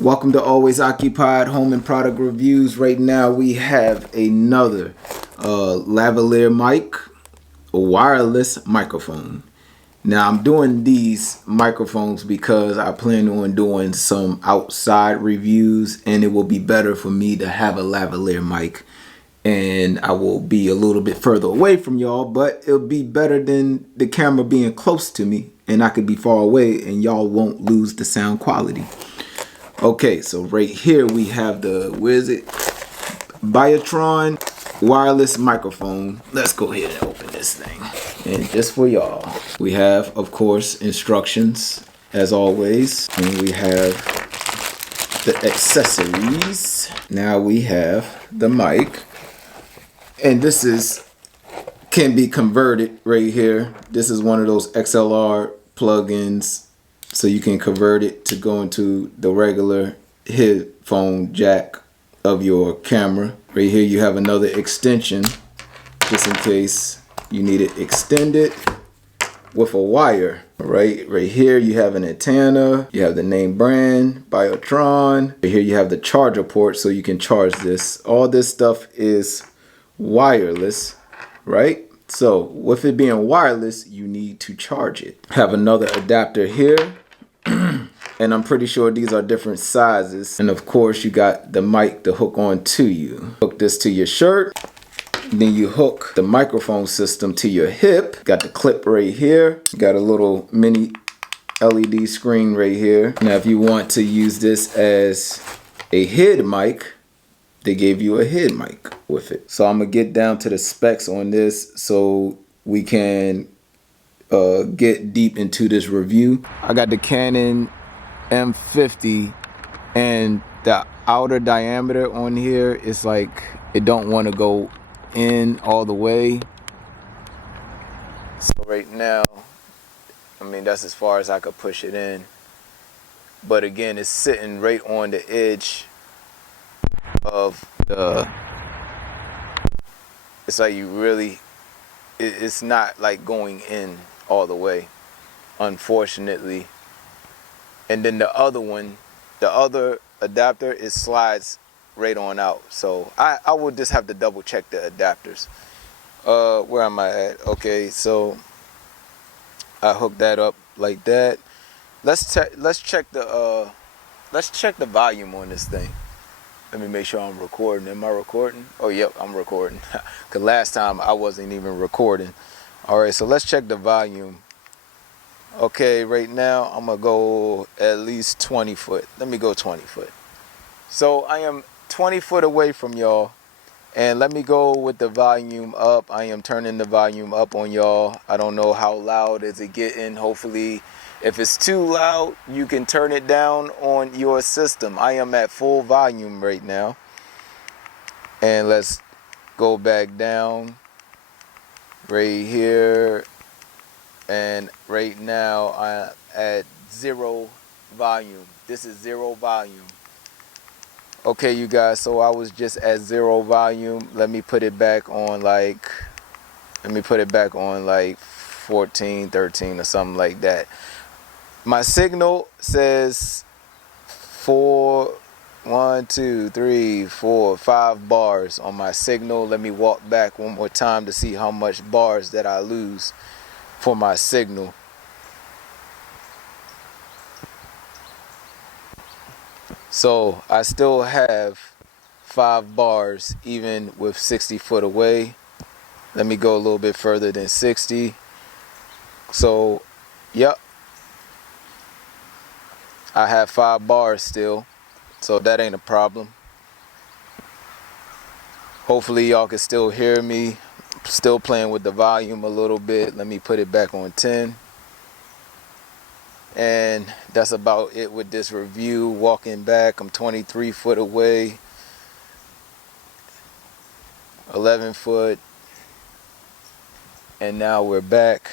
Welcome to Always Occupied Home and Product Reviews. Right now we have another lavalier mic, a wireless microphone. Now I'm doing these microphones because I plan on doing some outside reviews, and it will be better for me to have a lavalier mic, and I will be a little bit further away from y'all, but it'll be better than the camera being close to me and I could be far away and y'all won't lose the sound quality. Okay, so right here we have the, where is it? Biotron wireless microphone. Let's go ahead and open this thing. And just for y'all, we have, of course, instructions as always. And we have the accessories. Now we have the mic. And this can be converted right here. This is one of those XLR plugins. So you can convert it to go into the regular headphone jack of your camera. Right here you have another extension just in case you need it extended with a wire. Right here you have an antenna, you have the name brand, Biotron. Right here you have the charger port so you can charge this. All this stuff is wireless, right? So with it being wireless, you need to charge it. Have another adapter here. And I'm pretty sure these are different sizes. And of course you got the mic to hook on to you. Hook this to your shirt. Then you hook the microphone system to your hip. Got the clip right here. Got a little mini LED screen right here. Now if you want to use this as a head mic, they gave you a head mic with it. So I'm gonna get down to the specs on this so we can get deep into this review. I got the Canon M50, and the outer diameter on here is like, it don't want to go in all the way. So right now, I mean, that's as far as I could push it in. But again, it's sitting right on the edge of the, it's like you really, it's not like going in all the way, unfortunately. And then the other one, the other adapter, it slides right on out. So I will just have to double check the adapters. Where am I at? Okay, so I hooked that up like that. Let's check the volume on this thing. Let me make sure I'm recording. Am I recording? Oh, yep, I'm recording. Because last time I wasn't even recording. All right, so let's check the volume. Okay, right now I'm going to go at least 20 foot. Let me go 20 foot. So I am 20 foot away from y'all. And let me go with the volume up. I am turning the volume up on y'all. I don't know how loud is it getting. Hopefully, if it's too loud, you can turn it down on your system. I am at full volume right now. And let's go back down right here. And right now I'm at 0 volume. This is 0 volume. Okay, you guys, so I was just at 0 volume. Let me put it back on like 14, 13 or something like that. My signal says 5 bars on my signal. Let me walk back one more time to see how much bars that I lose for my signal. So I still have 5 bars even with 60 foot away. Let me go a little bit further than 60. So, yep, I have 5 bars still, so that ain't a problem. Hopefully y'all can still hear me. Still playing with the volume a little bit. Let me put it back on 10. And that's about it with this review. Walking back, I'm 23 foot away. 11 foot. And now we're back.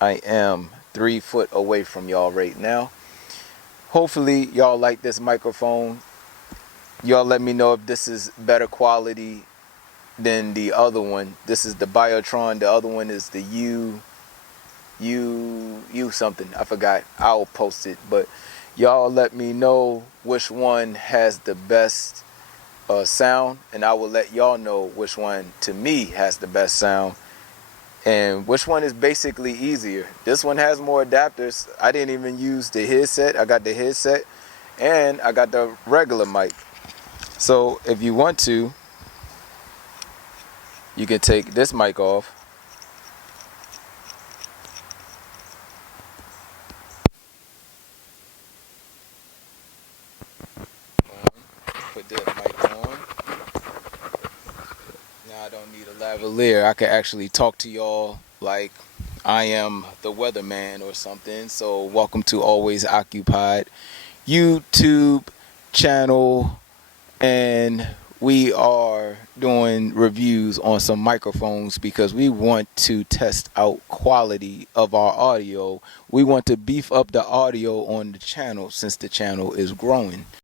I am 3 foot away from y'all right now. Hopefully y'all like this microphone. Y'all let me know if this is better quality than the other one. This is the Biotron. The other one is the something. I forgot. I'll post it, but y'all let me know which one has the best sound, and I will let y'all know which one to me has the best sound and which one is basically easier. This one has more adapters. I didn't even use the headset. I got the headset and I got the regular mic. So if you want to, you can take this mic off. Put the mic on. Now I don't need a lavalier. I can actually talk to y'all like I am the weatherman or something. So welcome to Always Occupied YouTube channel, and we are doing reviews on some microphones because we want to test out quality of our audio. We want to beef up the audio on the channel since the channel is growing.